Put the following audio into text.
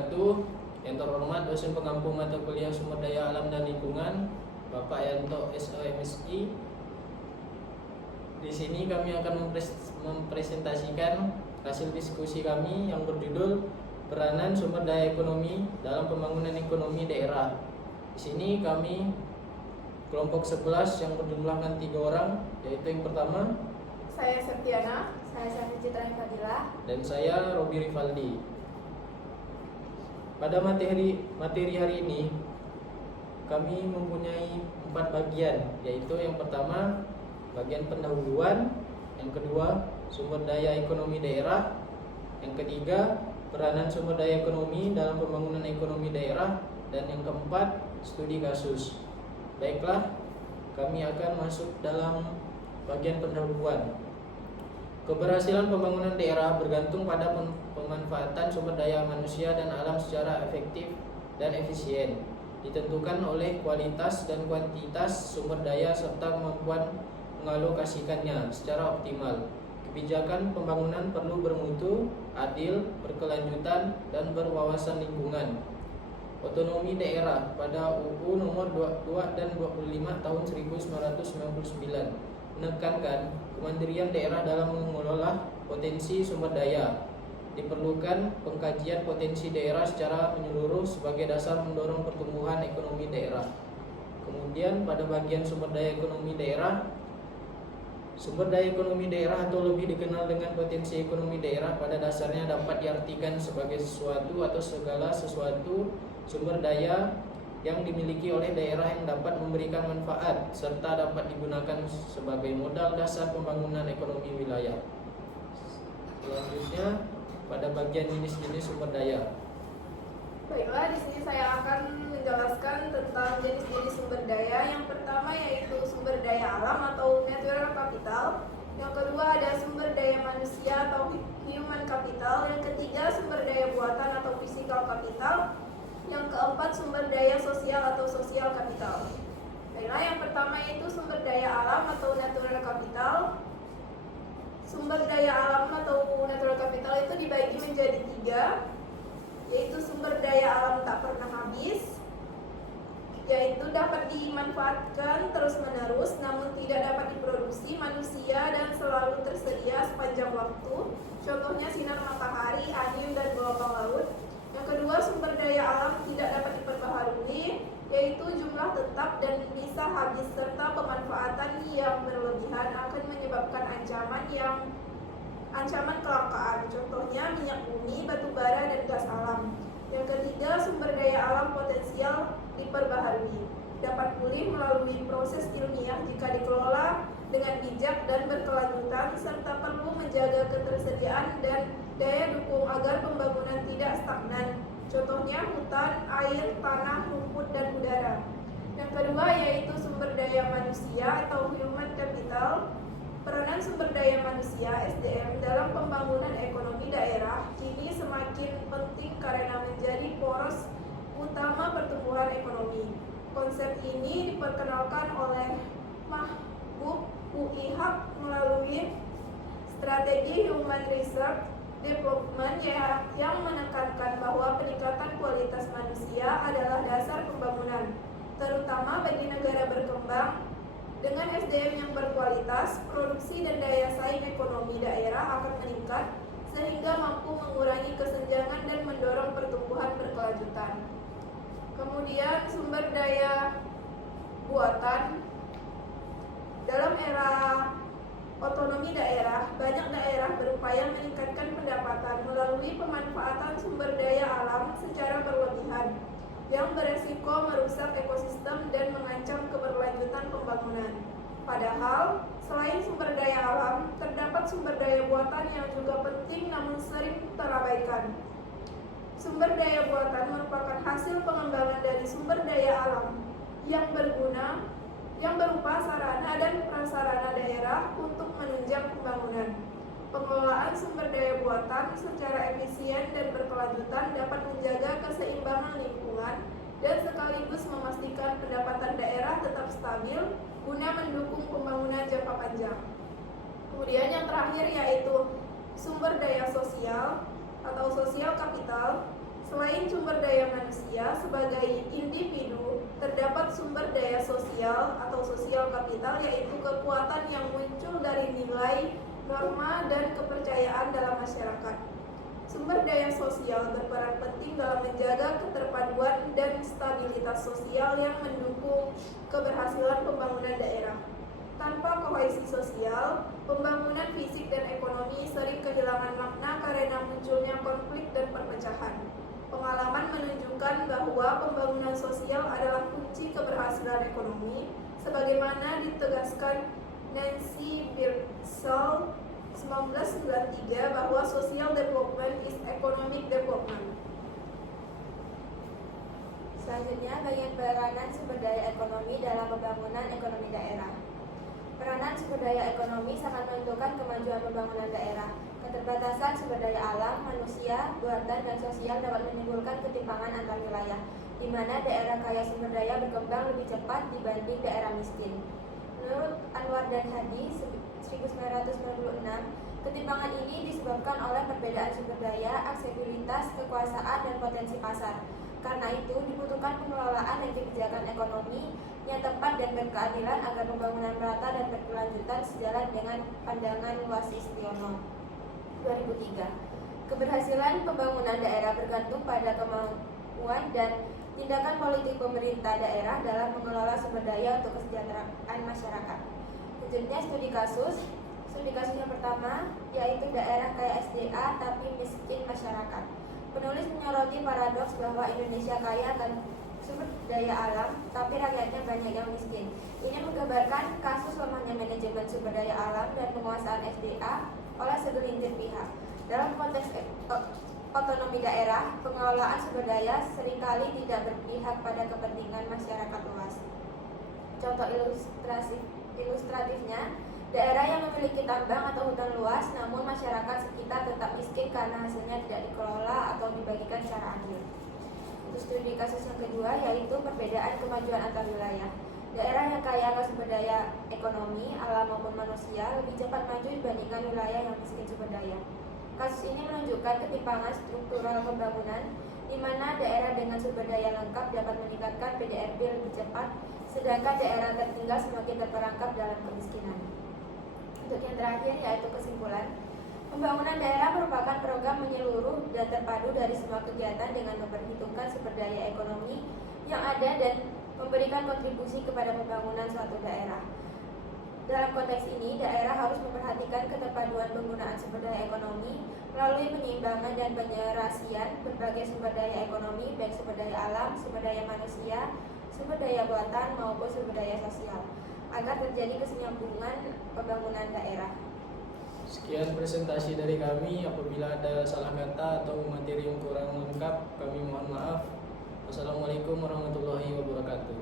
wabarakatuh. Yang terhormat dosen pengampu mata kuliah Sumber Daya Alam dan Lingkungan, Bapak Yanto SOMSI. Di sini kami akan mempresentasikan hasil diskusi kami yang berjudul Peranan Sumber Daya Ekonomi dalam Pembangunan Ekonomi Daerah. Di sini kami kelompok 11 yang berjumlahkan 3 orang, yaitu yang pertama saya Septiana, saya Syafi Citra Fadilah, dan saya Robi Rivaldi. Pada materi hari ini kami mempunyai 4 bagian, yaitu yang pertama bagian pendahuluan, yang kedua sumber daya ekonomi daerah, yang ketiga peranan sumber daya ekonomi dalam pembangunan ekonomi daerah, dan yang keempat studi kasus. Baiklah, kami akan masuk dalam bagian pendahuluan. Keberhasilan pembangunan daerah bergantung pada pemanfaatan sumber daya manusia dan alam secara efektif dan efisien, ditentukan oleh kualitas dan kuantitas sumber daya serta kemampuan mengalokasikannya secara optimal. Kebijakan pembangunan perlu bermutu, adil, berkelanjutan, dan berwawasan lingkungan. Otonomi daerah pada UU nomor 22 dan 25 tahun 1999 menekankan kemandirian daerah dalam mengelola potensi sumber daya. Diperlukan pengkajian potensi daerah secara menyeluruh sebagai dasar mendorong pertumbuhan ekonomi daerah. Kemudian pada bagian sumber daya ekonomi daerah, sumber daya ekonomi daerah atau lebih dikenal dengan potensi ekonomi daerah pada dasarnya dapat diartikan sebagai sesuatu atau segala sesuatu sumber daya yang dimiliki oleh daerah yang dapat memberikan manfaat serta dapat digunakan sebagai modal dasar pembangunan ekonomi wilayah. Selanjutnya pada bagian jenis-jenis sumber daya. Baiklah, di sini saya akan menjelaskan tentang jenis-jenis sumber daya. Yang pertama yaitu sumber daya alam atau natural capital. Yang kedua ada sumber daya manusia atau human capital. Yang ketiga sumber daya buatan atau physical capital. Yang keempat sumber daya sosial atau social capital. Baiklah, yang pertama yaitu sumber daya alam atau natural capital. Sumber daya alam atau natural capital itu dibagi menjadi 3, yaitu sumber daya alam tak pernah habis, yaitu dapat dimanfaatkan terus-menerus namun tidak dapat diproduksi manusia dan selalu tersedia sepanjang waktu. Contohnya sinar matahari, angin, dan gelombang laut. Yang kedua, sumber daya alam tidak dapat diperbaharui, yaitu jumlah tetap dan bisa habis serta pemanfaatan yang berlebihan akan menyebabkan ancaman kelangkaan. Contohnya minyak bumi, batu bara, dan gas alam. Yang ketiga, sumber daya alam potensial diperbaharui, dapat pulih melalui proses ilmiah jika dikelola dengan bijak dan berkelanjutan, serta perlu menjaga ketersediaan dan daya dukung agar pembangunan tidak stagnan. Contohnya hutan, air, tanah, rumput, dan udara. Yang kedua yaitu sumber daya manusia atau human capital. Peranan sumber daya manusia SDM dalam pembangunan ekonomi daerah kini semakin penting karena menjadi poros utama pertumbuhan ekonomi. Konsep ini diperkenalkan oleh Mahbub UIHAP melalui strategi Human Research Development yang menekankan bahwa peningkatan kualitas manusia adalah dasar pembangunan, terutama bagi negara berkembang. Dengan SDM yang berkualitas, produksi dan daya saing ekonomi daerah akan meningkat sehingga mampu mengurangi kesenjangan dan mendorong pertumbuhan berkelanjutan. Kemudian sumber daya buatan. Dalam era otonomi daerah, banyak daerah berupaya meningkatkan pendapatan melalui pemanfaatan sumber daya alam secara berlebihan yang beresiko merusak ekosistem dan mengancam keberlanjutan pembangunan. Padahal, selain sumber daya alam, terdapat sumber daya buatan yang juga penting namun sering terabaikan. Sumber daya buatan merupakan hasil pengembangan dari sumber daya alam yang berguna, yang berupa sarana dan prasarana daerah untuk menunjang pembangunan. Pengelolaan sumber daya buatan secara efisien dan berkelanjutan dapat menjaga keseimbangan lingkungan dan sekaligus memastikan pendapatan daerah tetap stabil guna mendukung pembangunan jangka panjang. Kemudian yang terakhir yaitu sumber daya sosial atau social capital. Selain sumber daya manusia, sebagai individu, terdapat sumber daya sosial atau sosial kapital, yaitu kekuatan yang muncul dari nilai, norma, dan kepercayaan dalam masyarakat. Sumber daya sosial berperan penting dalam menjaga keterpaduan dan stabilitas sosial yang mendukung keberhasilan pembangunan daerah. Tanpa kohesi sosial, pembangunan fisik dan ekonomi sering kehilangan makna karena munculnya konflik dan perpecahan. Pengalaman menunjukkan bahwa pembangunan sosial adalah kunci keberhasilan ekonomi, sebagaimana ditegaskan Nancy Birksall 1993 bahwa social development is economic development. Selanjutnya, bagian peranan sumber daya ekonomi dalam pembangunan ekonomi daerah. Peranan sumber daya ekonomi sangat menentukan kemajuan pembangunan daerah. Keterbatasan sumber daya alam, manusia, buatan, dan sosial dapat menimbulkan ketimpangan antar wilayah, di mana daerah kaya sumber daya berkembang lebih cepat dibanding daerah miskin. Menurut Anwar dan Hadi 1996, ketimpangan ini disebabkan oleh perbedaan sumber daya, aksesibilitas, kekuasaan, dan potensi pasar. Karena itu, dibutuhkan pengelolaan dan kebijakan ekonomi yang tepat dan berkeadilan agar pembangunan merata dan berkelanjutan sejalan dengan pandangan Wasistiono 2003. Keberhasilan pembangunan daerah bergantung pada kemauan dan tindakan politik pemerintah daerah dalam mengelola sumber daya untuk kesejahteraan masyarakat. Selanjutnya, studi kasus yang pertama yaitu daerah kaya SDA tapi miskin masyarakat. Penulis menyoroti paradoks bahwa Indonesia kaya akan sumber daya alam, tapi rakyatnya banyak yang miskin. Ini menggambarkan kasus lemahnya manajemen sumber daya alam dan penguasaan SDA oleh segelintir pihak. Dalam konteks otonomi daerah, pengelolaan sumber daya seringkali tidak berpihak pada kepentingan masyarakat luas. Contoh ilustratifnya, daerah yang memiliki tambang atau hutan luas, namun masyarakat sekitar tetap miskin karena hasilnya tidak dikelola atau dibagikan secara adil. Untuk studi kasus yang kedua yaitu perbedaan kemajuan antar wilayah. Daerah yang kaya akan sumber daya ekonomi, alam maupun manusia lebih cepat maju dibandingkan wilayah yang miskin sumber daya. Kasus ini menunjukkan ketimpangan struktural pembangunan, di mana daerah dengan sumber daya lengkap dapat meningkatkan PDRB lebih cepat, sedangkan daerah tertinggal semakin terperangkap dalam kemiskinan. Untuk yang terakhir yaitu kesimpulan, pembangunan daerah merupakan program menyeluruh dan terpadu dari semua kegiatan dengan memperhitungkan sumber daya ekonomi yang ada dan memberikan kontribusi kepada pembangunan suatu daerah. Dalam konteks ini, daerah harus memperhatikan keterpaduan penggunaan sumber daya ekonomi melalui penyeimbangan dan penyerasian berbagai sumber daya ekonomi, baik sumber daya alam, sumber daya manusia, sumber daya buatan, maupun sumber daya sosial, agar terjadi kesinambungan pembangunan daerah. Sekian presentasi dari kami. Apabila ada salah kata atau materi yang kurang lengkap, kami mohon maaf. Wassalamualaikum warahmatullahi wabarakatuh.